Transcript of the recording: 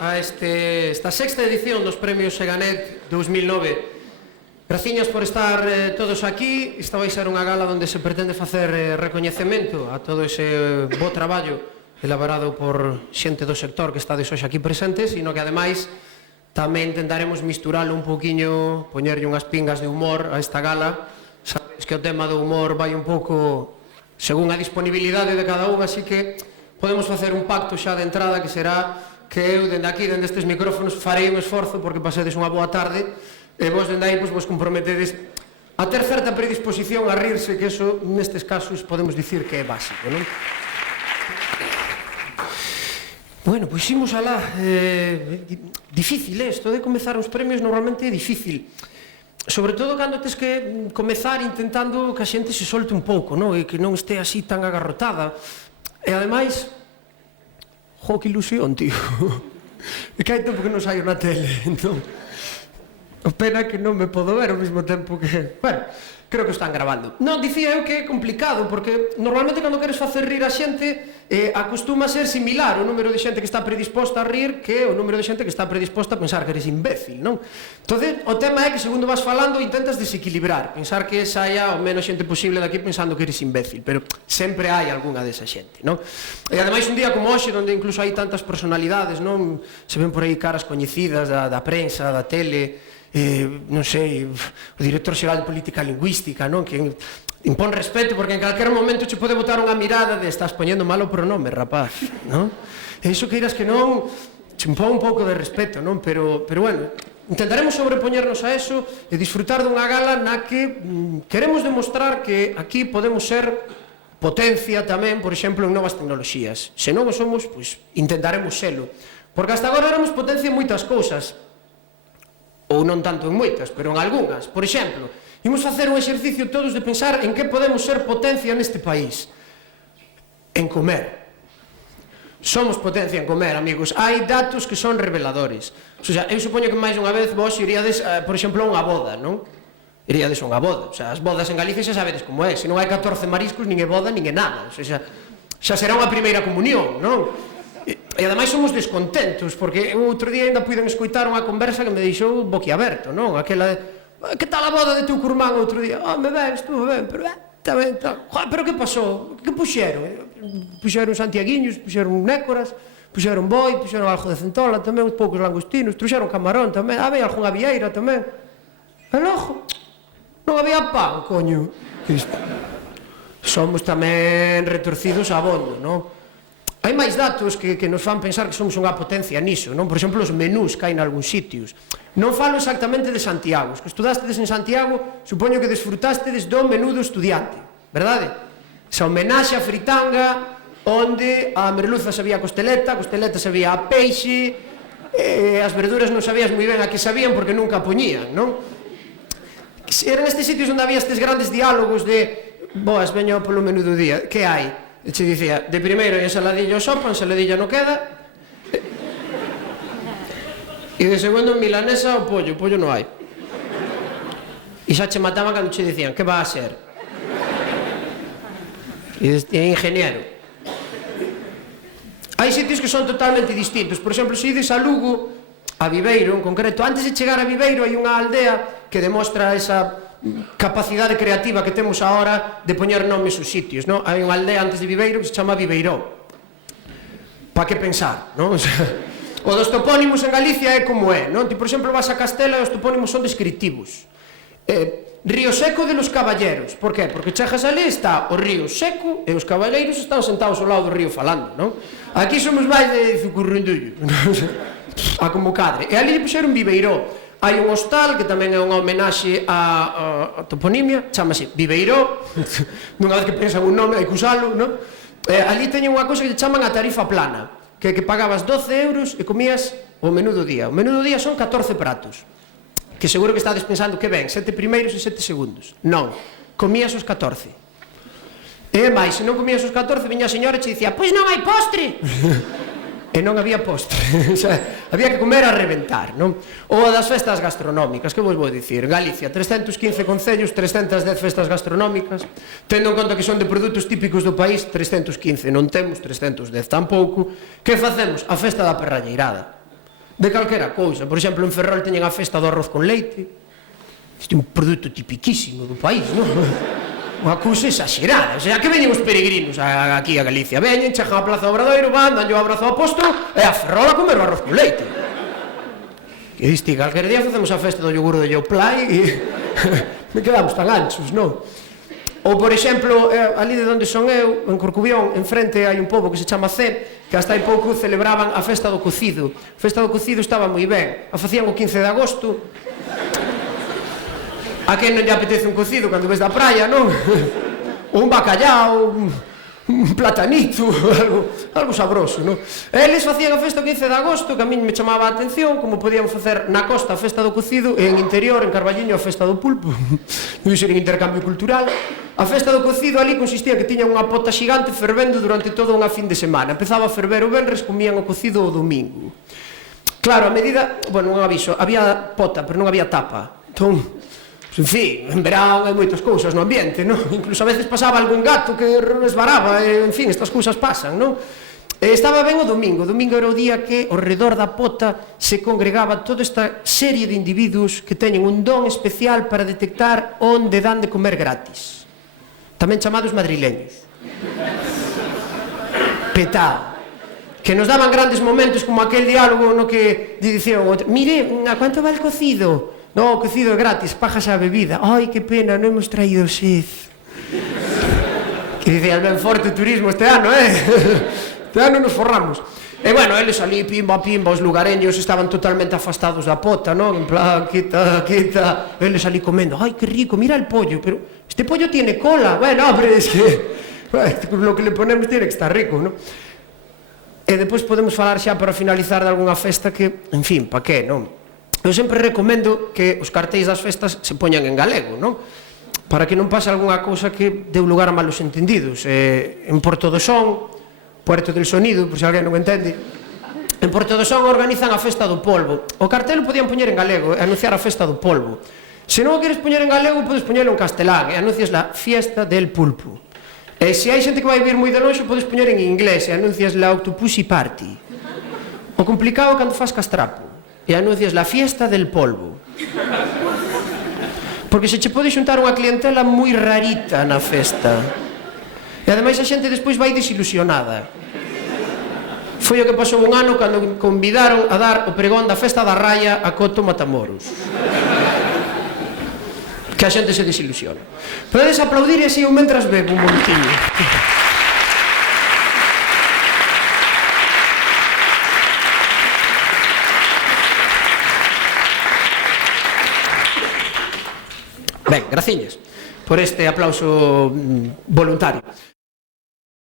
a esta sexta edición dos Premios Seganet 2009. Graciñas por estar todos aquí. Esta vai ser unha gala onde se pretende facer recoñecemento a todo ese bo traballo elaborado por xente do sector que estades hoxe aquí presentes, sino que ademais tamén intentaremos misturalo un poquinho, poñerlle unhas pingas de humor a esta gala. Sabes que o tema do humor vai un pouco según a disponibilidade de cada un, así que podemos facer un pacto xa de entrada que será que eu, dende aquí, dende estes micrófonos, farei un esforzo porque pasedes unha boa tarde e vos, dende aí, vos comprometedes a ter certa predisposición a rirse, que eso, nestes casos, podemos dicir que é básico, non? Bueno, pois imos alá. Difícil isto de comezar os premios, normalmente é difícil. Sobre todo cando tes que comezar intentando que a xente se solte un pouco, non? E que non este así tan agarrotada. E ademais, que ilusión, tío. É que hai tempo que non saio na tele, entón o pena que non me podo ver ao mesmo tempo que... Bueno, creo que están grabando. Non, dicía eu que é complicado, porque normalmente cando queres facer rir a xente acostuma a ser similar o número de xente que está predisposta a rir que o número de xente que está predisposta a pensar que eres imbécil, non? Entón, o tema é que segundo vas falando intentas desequilibrar, pensar que saia o menos xente posible daqui pensando que eres imbécil, pero sempre hai algunha desa xente, non? E ademais un día como hoxe, onde incluso hai tantas personalidades, non? Se ven por aí caras coñecidas da prensa, da tele, non sei, o director xeral de política lingüística, non? Que impón respeto, porque en calquera momento che pode botar unha mirada de estás poñendo mal o pronome, rapaz, non? E iso que irás que non, che impón un pouco de respeto, non? Pero bueno, intentaremos sobrepoñernos a eso e disfrutar dunha gala na que queremos demostrar que aquí podemos ser potencia tamén, por exemplo, en novas tecnoloxías. Se non o somos, pois intentaremos selo, porque hasta agora éramos potencia en moitas cousas, ou non tanto en moitas, pero en algunhas. Por exemplo, imos facer un exercicio todos de pensar en que podemos ser potencia neste país. En comer. Somos potencia en comer, amigos. Hai datos que son reveladores. O sea, eu supoño que máis unha vez vos iríades, por exemplo, a unha boda, non? Iríades a unha boda. O sea, as bodas en Galicia xa sabedes como é. Se non hai 14 mariscos, nin é boda, nin é nada. O sea, xa será unha primeira comunión, non? E ademais somos descontentos, porque outro día ainda puiden escoitar unha conversa que me deixou boquiaberto, non? Aquela de, que tal a boda de teu curmán outro día? Me ben, estuvo ben, pero tamén, pero que pasou? Que puxeron? Puxeron santiaguiños, puxeron nécoras, puxeron boi, puxeron algo de centola tamén, uns poucos langostinos, trouxeron camarón tamén, había algunha vieira tamén. E logo, non había pan, coño. Somos tamén retorcidos a bondo, non? Hai máis datos que nos fan pensar que somos unha potencia niso, non? Por exemplo, os menús que hai nalgúns sitios. Non falo exactamente de Santiago. Os que estudastedes en Santiago, supoño que desfrutastedes do menú do estudiante, verdade? Esa homenaxe a fritanga, onde a merluza sabía a costeleta sabía a peixe, as verduras non sabías moi ben a que sabían porque nunca a poñían, non? Eran estes sitios onde había estes grandes diálogos de boas, veño polo menú do día, que hai? E che dicía, de primeiro ensaladilla ou sopa, ensaladilla non queda, e de segundo milanesa ou pollo non hai. E xa che mataban cando che dicían, que va a ser? E ingeniero. Hai sitios que son totalmente distintos. Por exemplo, se ides a Lugo, a Viveiro en concreto, antes de chegar a Viveiro hai unha aldea que demostra esa capacidade creativa que temos agora de poñer nomes aos sitios, non? Hai unha aldea antes de Viveiro que se chama Viveiró. Pa que pensar, non? O dos topónimos en Galicia é como é, non? Ti, por exemplo, vas a Castela e os topónimos son descriptivos. Río Seco de los Caballeros. Por qué? Porque chegas ali, está o río seco e os caballeiros están sentados ao lado do río falando, non? Aquí somos máis de zucurrundullo, a como cadre. E ali puxeron Viveiró. Hai un hostal que tamén é unha homenaxe a toponimia, chamase Viveiró. Nunha vez que pensan un nome hai que usalo, non? Ali teñen unha cousa que chaman a tarifa plana, que pagabas 12 euros e comías o menú do día. O menú do día son 14 pratos, que seguro que estades pensando que ven 7 primeiros e 7 segundos. Non, comías os 14. E máis, se non comías os 14, viña a señora e che dicía, pois non hai postre. E non había postre, había que comer a reventar, non? Ou a das festas gastronómicas, que vos vou dicir? Galicia, 315 concellos, 310 festas gastronómicas, tendo en conta que son de produtos típicos do país, 315 non temos, 310 tampouco. Que facemos? A festa da perralleirada. de calquera cousa. Por exemplo, en Ferrol teñen a festa do arroz con leite. Este é un produto tipiquísimo do país, non? Unha cousa exagerada. O sea, que veñen os peregrinos aquí a Galicia? Veñen, chegan a Plaza do Obradoiro, van, danlle o abrazo ao apóstolo e a Ferrol a comer o arroz con leite. E diste, calquer día facemos a festa do yogur de Yoplai e me quedamos tan anchos, non? Ou, por exemplo, ali de onde son eu, en Corcubión, enfrente hai un pobo que se chama Cee, que hasta hai pouco celebraban a festa do cocido. A festa do cocido estaba moi ben. A facían o 15 de agosto. A quen non lle apetece un cocido cando ves da praia, non? Ou un bacallao, un platanito, algo sabroso, non? Eles facían a festa o 15 de agosto, que a min me chamaba a atención, como podían facer na costa a festa do cocido e en interior, en Carballiño, a festa do pulpo. Non ser en intercambio cultural. A festa do cocido ali consistía que tiñan unha pota xigante fervendo durante toda unha fin de semana. Empezaba a ferver o venres, comían o cocido o domingo. Claro, a medida... Bueno, un aviso, había pota, pero non había tapa. Entón... En fin, en verán hai moitas cousas no ambiente, non? Incluso a veces pasaba algún gato que resbaraba, e, en fin, estas cousas pasan, non? Estaba ben o domingo era o día que, ao redor da pota, se congregaba toda esta serie de individuos que teñen un don especial para detectar onde dan de comer gratis. Tamén chamados madrileños. Petao. Que nos daban grandes momentos como aquel diálogo no que dicían, mire, a cuánto va el cocido? No, o cocido é gratis, pagas a bebida. Ai, que pena, non hemos traído sed. Que dice, ben forte o turismo este ano, Este ano nos forramos. E, bueno, eles ali, pimba, os lugareños estaban totalmente afastados da pota, non? En plan, quita. Eles ali comendo, ai, que rico, mira el pollo, pero este pollo tiene cola. Bueno, hombre, es que... lo que le ponemos tiene que estar rico, non? E depois podemos falar xa para finalizar de algunha festa que, en fin, pa que, non? Eu sempre recomendo que os cartéis das festas se poñan en galego, non? Para que non pase algunha cousa que deu lugar a malos entendidos. En Porto do Son, Puerto del Sonido, por se alguén non entende, en Porto do Son organizan a festa do polvo. O cartel o podían poñer en galego e anunciar a festa do polvo. Se non o queres poñer en galego, podes poñerlo en castelán e anuncias la fiesta del pulpo. E se hai xente que vai vir moi de longe, podes poñer en inglés e anuncias la Octopussy Party. O complicado é cando faz castrapo e anuncias la fiesta del polvo. Porque se che pode xuntar unha clientela moi rarita na festa. E ademais a xente despois vai desilusionada. Foi o que pasou un ano cando convidaron a dar o pregón da festa da Raya a Coto Matamoros. Que a xente se desilusiona. Podedes aplaudir e así eu mentras bebo un momentinho. Ben, graciñas por este aplauso voluntario.